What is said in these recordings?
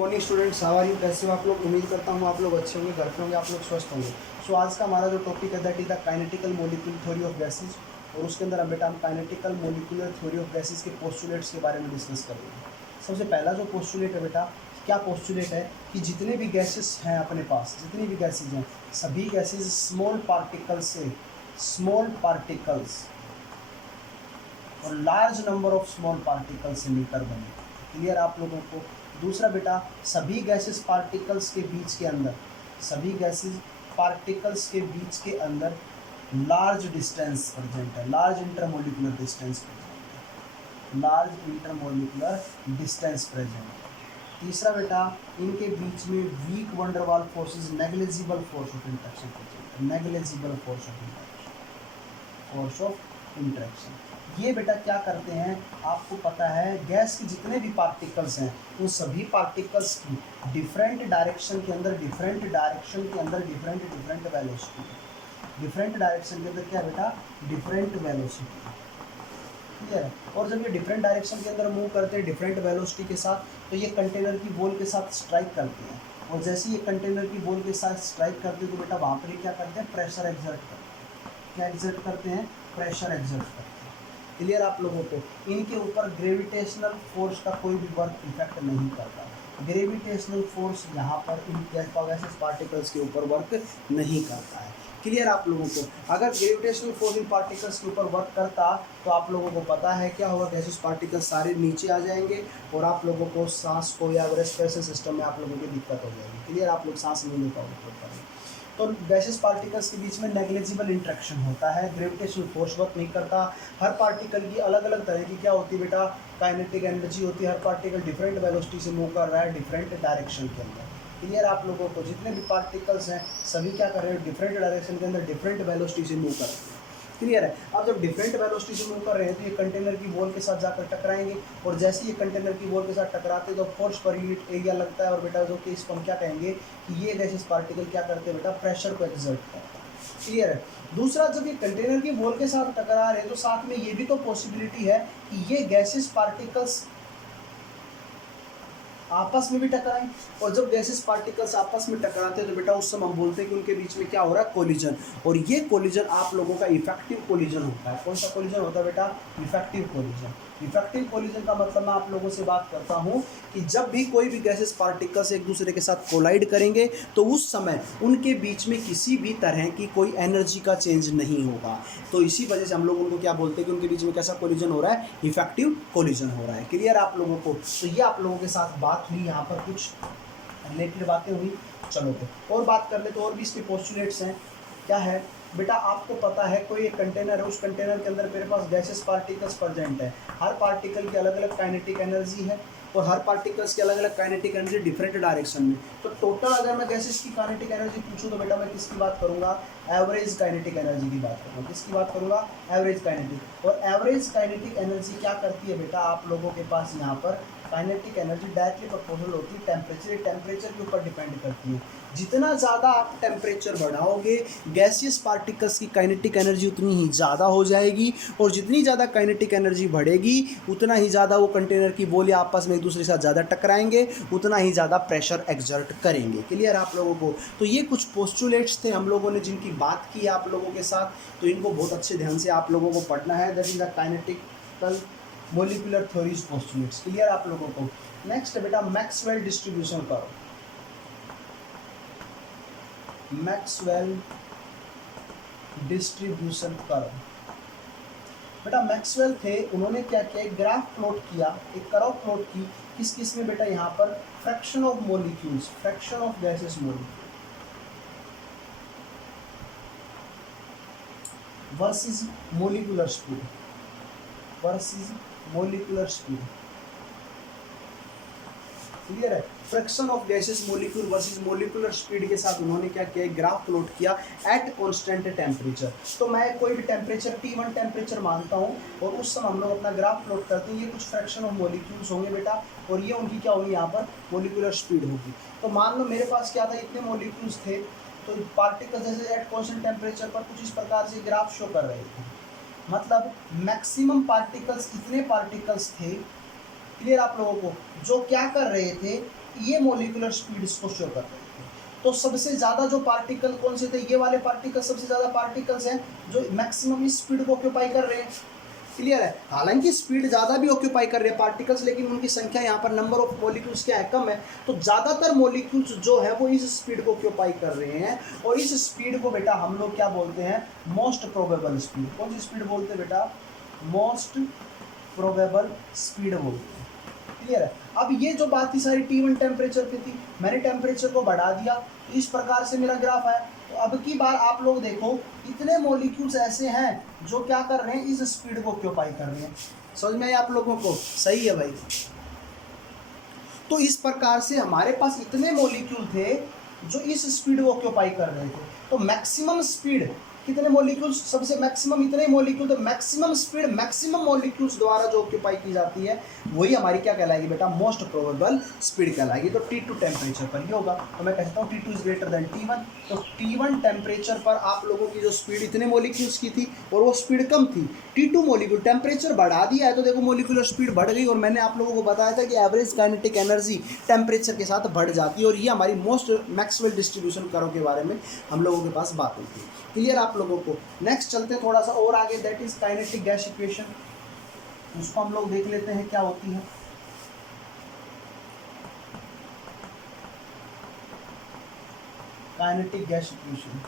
Morning students, how are you? कैसे हो आप लोग? उम्मीद करता हूँ आप लोग अच्छे होंगे, घर पे होंगे, आप लोग स्वस्थ होंगे। सो आज का हमारा जो टॉपिक है that is the kinetical molecule theory of gases, और उसके अंदर हम kinetical molecular theory of gases के पोस्टुलेट्स के बारे में डिस्कस करेंगे। सबसे पहला जो पोस्टुलेट है बेटा, क्या पोस्टुलेट है कि जितने भी गैसेस हैं अपने पास, जितनी भी गैसेज हैं, सभी गैसेज स्मॉल पार्टिकल्स और large number of small particle से मिलकर बने। क्लियर आप लोगों को? दूसरा बेटा, सभी गैसेस पार्टिकल्स के बीच के अंदर, सभी गैसेस पार्टिकल्स के बीच के अंदर लार्ज डिस्टेंस प्रेजेंट है, लार्ज इंटरमोलिकुलर डिस्टेंस प्रेजेंट है, लार्ज इंटरमोलिकुलर डिस्टेंस प्रेजेंट है। तीसरा बेटा, इनके बीच में weak van der Waals forces, negligible force of interaction present है, नेग्लिजिबल फोर्स ऑफ इंट्रैक्शन। ये बेटा क्या करते हैं, आपको पता है, गैस के जितने भी पार्टिकल्स हैं उन सभी पार्टिकल्स की डिफरेंट डायरेक्शन के अंदर डिफरेंट वेलोसिटी, डिफरेंट डायरेक्शन के अंदर क्या बेटा, डिफरेंट वेलोसिटी। क्लियर है? और जब ये डिफरेंट डायरेक्शन के अंदर मूव करते हैं डिफरेंट वेलोसिटी के साथ, तो ये कंटेनर की वॉल के साथ स्ट्राइक करते हैं, और जैसे ये कंटेनर की वॉल के साथ स्ट्राइक करते हैं तो बेटा वहाँ पर क्या करते हैं, प्रेशर एग्जर्ट करते हैं। क्या एग्जर्ट करते हैं? प्रेशर एग्जर्ट करते हैं। क्लियर आप लोगों को? इनके ऊपर ग्रेविटेशनल फोर्स का कोई भी वर्क इफेक्ट नहीं करता। ग्रेविटेशनल फोर्स यहाँ पर इन गैसेस पार्टिकल्स के ऊपर वर्क नहीं करता है। क्लियर आप लोगों को? अगर ग्रेविटेशनल फोर्स इन पार्टिकल्स के ऊपर वर्क करता तो आप लोगों को पता है क्या होगा, गैसेस पार्टिकल्स सारे नीचे आ जाएंगे और आप लोगों को सांस को या रेस्पिरेशन सिस्टम में आप लोगों की दिक्कत हो जाएगी। क्लियर? आप लोग सांस नहीं ले पाओगे। तो गैसेस पार्टिकल्स के बीच में नेग्लिजिबल इंट्रैक्शन होता है, ग्रेविटेशनल फोर्स वर्क नहीं करता। हर पार्टिकल की अलग अलग तरह की क्या होती है बेटा, काइनेटिक एनर्जी होती है। हर पार्टिकल डिफरेंट वेलोसिटी से मूव कर रहा है डिफरेंट डायरेक्शन के अंदर। क्लियर आप लोगों को? जितने भी पार्टिकल्स हैं सभी क्या कर रहे हैं, डिफरेंट डायरेक्शन के अंदर डिफरेंट वेलोसिटी से मूव कर रहे हैं। क्लियर है? अब जब डिफरेंट वेलोसिटी से मूव कर रहे हैं तो ये कंटेनर की वॉल के साथ जाकर टकराएंगे, और जैसे ये कंटेनर की वॉल के साथ टकराते हैं तो फोर्स पर यूनिट एरिया लगता है, और बेटा जो कि इसको हम क्या कहेंगे कि ये गैसेस पार्टिकल क्या करते हैं बेटा, प्रेशर को एक्सर्ट करते हैं। क्लियर है? दूसरा, जब ये कंटेनर की वॉल के साथ टकरा रहे हैं तो साथ में ये भी तो पॉसिबिलिटी है कि ये गैसेस पार्टिकल्स आपस में भी टकराएं, और जब गैसेस पार्टिकल्स आपस में टकराते हैं तो बेटा उस समय हम बोलते हैं कि उनके बीच में क्या हो रहा है, कोलिजन। और ये कोलिजन आप लोगों का इफेक्टिव कोलिजन होता है। कौन सा कोलिजन होता है बेटा? Effective collision. इफेक्टिव कोलिजन का मतलब मैं आप लोगों से बात करता हूं कि जब भी कोई भी गैसेस पार्टिकल्स एक दूसरे के साथ कोलाइड करेंगे तो उस समय उनके बीच में किसी भी तरह की कोई एनर्जी का चेंज नहीं होगा। तो इसी वजह से हम लोग उनको क्या बोलते हैं कि उनके बीच में कैसा कोलिजन हो रहा है, इफेक्टिव कोलिजन हो रहा है। क्लियर आप लोगों को? तो ये आप लोगों के साथ बात हुई, यहाँ पर कुछ रिलेटेड बातें हुई। चलो तो और बात कर ले, तो और भी इसके पोस्टुलेट्स हैं। क्या है बेटा, आपको पता है कोई एक कंटेनर है, उस कंटेनर के अंदर मेरे पास गैसेस पार्टिकल्स प्रेजेंट है। हर पार्टिकल की अलग अलग काइनेटिक एनर्जी है, और हर पार्टिकल्स की अलग अलग काइनेटिक एनर्जी डिफरेंट डायरेक्शन में। तो टोटल अगर मैं गैसेस की काइनेटिक एनर्जी पूछूं तो बेटा मैं किसकी बात करूंगा, एवरेज काइनेटिक एनर्जी की बात करूंगा। किसकी बात करूंगा? Average kinetic. और एवरेज काइनेटिक एनर्जी क्या करती है बेटा, आप लोगों के पास यहाँ पर काइनेटिक एनर्जी डायरेक्टली प्रोपोर्शनल होती है टेम्परेचर के ऊपर डिपेंड करती है। जितना ज़्यादा आप टेम्परेचर बढ़ाओगे गैसियस पार्टिकल्स की काइनेटिक एनर्जी उतनी ही ज़्यादा हो जाएगी, और जितनी ज़्यादा काइनेटिक एनर्जी बढ़ेगी उतना ही ज़्यादा वो कंटेनर की वॉल आपस में एक दूसरे के साथ ज़्यादा टकराएंगे, उतना ही ज़्यादा प्रेशर एक्सर्ट करेंगे। क्लियर आप लोगों को? तो ये कुछ पोस्टुलेट्स थे हम लोगों ने जिनकी बात की आप लोगों के साथ, तो इनको बहुत अच्छे ध्यान से आप लोगों को पढ़ना है। That is the kinetical molecular theories postulates. Clear आप लोगों को? नेक्स्ट बेटा, Maxwell distribution curve. Maxwell distribution curve बेटा, मैक्सवेल थे, उन्होंने क्या किया, एक ग्राफ प्लॉट किया, एक कर्व प्लॉट की। किस किस में बेटा, यहाँ पर fraction of molecules, fraction of gases molecule versus molecular speed, versus molecular speed. Clear है? Fraction of gases molecule versus molecular speed के साथ उन्होंने क्या किया, ग्राफ प्लॉट किया एट कांस्टेंट टेम्परेचर। तो मैं कोई भी टेम्परेचर T1 टेम्परेचर मानता हूँ, और उस समय हम लोग अपना ग्राफ प्लॉट करते हैं। ये कुछ फ्रैक्शन ऑफ मॉलिक्यूल्स होंगे बेटा, और ये उनकी क्या होगी, यहाँ पर मोलिकुलर स्पीड होगी। तो मान लो मेरे पास क्या था, इतने मॉलिक्यूल्स थे, तो पार्टिकल जैसे एट कांस्टेंट टेम्परेचर पर कुछ इस प्रकार से ग्राफ शो कर रहे थे। मतलब मैक्सिमम पार्टिकल्स, इतने पार्टिकल्स थे। क्लियर आप लोगों को? जो क्या कर रहे थे, ये मोलिकुलर स्पीड इसको शो कर रहे थे। तो सबसे ज़्यादा जो पार्टिकल कौन से थे, ये वाले पार्टिकल सबसे ज़्यादा पार्टिकल्स हैं जो मैक्सिमम इस स्पीड को ऑक्यूपाई कर रहे हैं। क्लियर है। हालांकि स्पीड ज़्यादा भी ऑक्यूपाई कर रहे हैं पार्टिकल्स, लेकिन उनकी संख्या यहाँ पर नंबर ऑफ मॉलिक्यूल्स क्या है, कम है। तो ज़्यादातर मॉलिक्यूल्स जो है वो इस स्पीड को ऑक्यूपाई कर रहे हैं, और इस स्पीड को बेटा हम लोग क्या बोलते हैं, मोस्ट प्रोबेबल स्पीड। कौन सी स्पीड बोलते हैं बेटा, मोस्ट प्रोबेबल स्पीड बोलते हैं। क्लियर है। अब ये जो बात थी सारी T1 टेम्परेचर की थी, मैंने टेम्परेचर को बढ़ा दिया, इस प्रकार से मेरा ग्राफ आया। तो अब की बार आप लोग देखो, इतने मॉलिक्यूल्स ऐसे हैं जो क्या कर रहे हैं, इस स्पीड को ऑक्यूपाई कर रहे हैं। समझ में आया आप लोगों को, सही है भाई। तो इस प्रकार से हमारे पास इतने मॉलिक्यूल थे जो इस स्पीड को ऑक्यूपाई कर रहे थे। तो मैक्सिमम स्पीड कितने मॉलिक्यूल्स, सबसे मैक्सिमम इतने मॉलिक्यूल, तो मैक्सिमम स्पीड मैक्सिमम मॉलिक्यूल्स द्वारा जो ऑक्यूपाई की जाती है वही हमारी क्या कहलाएगी बेटा, मोस्ट प्रोबेबल स्पीड कहलाएगी। तो T2 टेम्परेचर पर ही होगा। तो मैं कहता हूँ T2 is greater than T1। तो T1 टेम्परेचर पर आप लोगों की जो स्पीड इतने मॉलिक्यूल्स की थी और वो स्पीड कम थी। T2 मॉलिक्यूल टेम्परेचर बढ़ा दिया है तो देखो मॉलिक्यूलर स्पीड बढ़ गई, और मैंने आप लोगों को बताया था कि एवरेज काइनेटिक एनर्जी टेम्परेचर के साथ बढ़ जाती है, और ये हमारी मोस्ट मैक्सवेल डिस्ट्रीब्यूशन कर्व के बारे में हम लोगों के पास बात होती है। क्लियर आप लोगों को। नेक्स्ट चलते हैं थोड़ा सा और आगे, that is kinetic gas equation. उसको हम लोग देख लेते हैं क्या होती है। काइनेटिक गैस इक्वेशन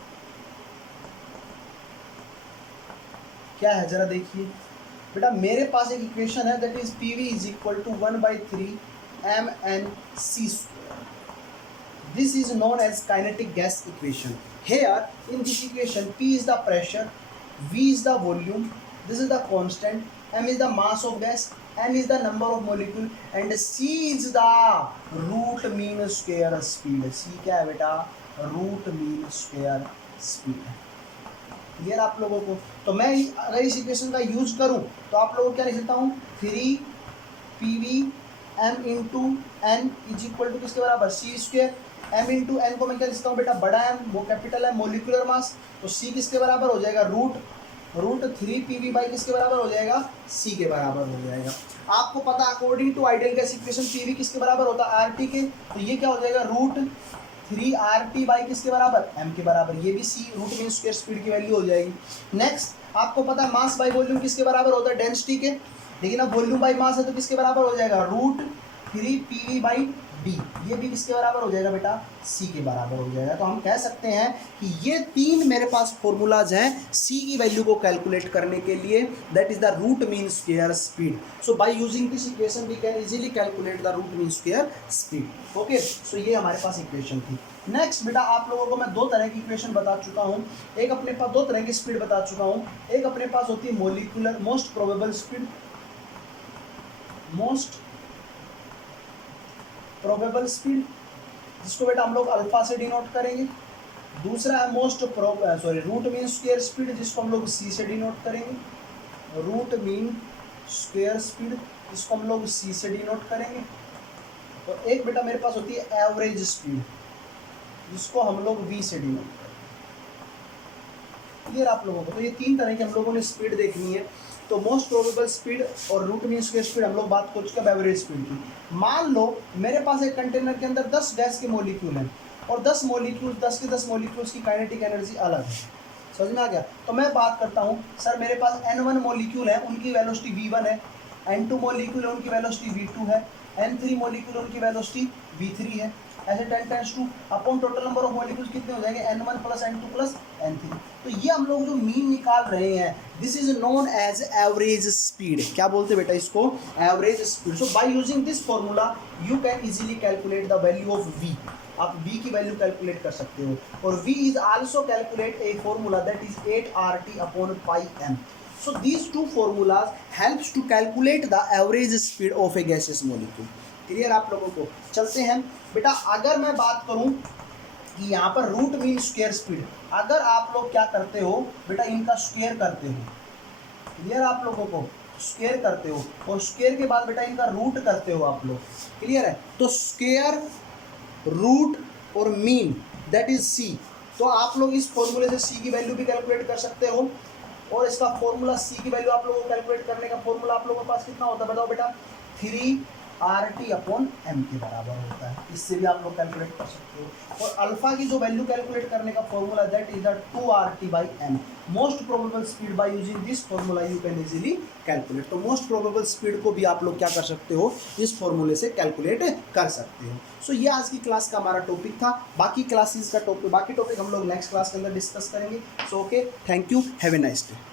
क्या है जरा देखिए बेटा। मेरे पास एक इक्वेशन है, that is PV is equal to 1/3 mNc²। This is known as kinetic gas equation. Here in this equation, P is the pressure, V is the volume, this is the constant, M is the mass of gas, N is the number of molecule, and C is the root mean square speed. C क्या है बेटा, root mean square speed है। Clear आप लोगों को। तो मैं अगर इस इक्वेशन का यूज करूं तो आप लोगों को क्या लिख सकता हूँ, 3PV M into N is equal to किसके बराबर, C²। M इंटू एन को मैं क्या लिखता हूँ बेटा, बड़ा M, वो कैपिटल है, मोलिकुलर मास। तो C किसके बराबर हो जाएगा, रूट 3PV बाई किसके बराबर हो जाएगा, C के बराबर हो जाएगा। आपको पता according to ideal gas equation PV किसके बराबर होता है, RT के। तो ये क्या हो जाएगा, √3RT बाई किसके बराबर, M के बराबर। ये भी C root mean square speed की वैल्यू हो जाएगी। नेक्स्ट आपको पता है मास बाई वॉल्यूम किसके बराबर होता है, डेंसिटी के। लेकिन अब वॉल्यूम बाई मास है तो किसके बराबर हो जाएगा, √3PV बाई D। ये भी किसके बराबर हो जाएगा बेटा, C के बराबर हो जाएगा। तो हम कह सकते हैं कि ये तीन मेरे पास फॉर्मूलाज हैं C की वैल्यू को कैलकुलेट करने के लिए, that is the root mean square speed. So by using this equation we can easily calculate the root mean square speed. Okay, so ये हमारे पास इक्वेशन थी। नेक्स्ट बेटा आप लोगों को मैं दो तरह की इक्वेशन बता चुका हूँ। एक अपने पास दो तरह की स्पीड बता चुका हूँ। एक अपने पास होती है molecular most probable speed, most probable speed, जिसको बेटा हम लोग अल्फा से डिनोट करेंगे। दूसरा है रूट मीन स्क्वायर स्पीड, जिसको हम लोग C से डिनोट करेंगे। रूट मीन स्क्वायर स्पीड जिसको हम लोग C से डिनोट करेंगे। और एक बेटा मेरे पास होती है एवरेज स्पीड, जिसको हम लोग V से डिनोट करेंगे। क्लियर आप लोगों को। तो ये तीन तरह की हम लोगों ने स्पीड देखनी है। तो मोस्ट प्रोबेबल स्पीड और रूट मीन स्क्वायर स्पीड हम लोग बात कर चुके हैं एवरेज स्पीड की। मान लो मेरे पास एक कंटेनर के अंदर 10 गैस के मॉलिक्यूल हैं और 10 के 10 मॉलिक्यूल्स की काइनेटिक एनर्जी अलग है। समझ में आ गया। तो मैं बात करता हूँ, सर मेरे पास N1 मॉलिक्यूल है, उनकी वेलोसिटी V1 है, N2 मॉलिक्यूल है, उनकी वेलोसिटी V2 है, N3 मॉलिक्यूल है, उनकी वेलोसिटी V3 है। ऐसे 10 × 2 upon total number of molecules कितने हो जाएंगे, N1 + N2 + N3। तो ये हम लोग जो मीन निकाल रहे हैं, this is known as average speed. क्या बोलते हैं बेटा इसको, average speed. So by using this formula you can easily calculate the value of V। आप V की वैल्यू कैलकुलेट कर सकते हो। और V is also calculate a formula that is 8RT/πm। So these two formulas helps to calculate the average speed of a gaseous molecule। Clear आप लोगों को। चलते हैं बेटा, अगर मैं बात करूं कि यहाँ पर रूट मीन स्क्वायर स्पीड, अगर आप लोग क्या करते हो बेटा, इनका स्क्वायर करते हो। क्लियर आप लोगों को, स्क्वायर करते हो और स्क्वायर के बाद बेटा इनका रूट करते हो आप लोग। क्लियर है। तो स्क्वायर, रूट और मीन दैट इज C। तो आप लोग इस फॉर्मूले से C की वैल्यू भी कैलकुलेट कर सकते हो। और इसका फॉर्मूला C की वैल्यू आप लोगों को कैलकुलेट करने का फॉर्मूला आप लोगों के पास कितना होता है बताओ बेटा, 3 RT/m के बराबर होता है। इससे भी आप लोग कैलकुलेट कर सकते हो। और अल्फा की जो वैल्यू कैलकुलेट करने का formula that is the 2RT/m। Most probable speed bye using this formula you can easily calculate. तो मोस्ट प्रोबेबल स्पीड को भी आप लोग क्या कर सकते हो, इस फॉर्मूले से कैलकुलेट कर सकते हो। सो ये आज की क्लास का हमारा टॉपिक था। बाकी क्लासेस का बाकी टॉपिक हम लोग नेक्स्ट क्लास के अंदर डिस्कस करेंगे। So okay, thank you, have a nice day.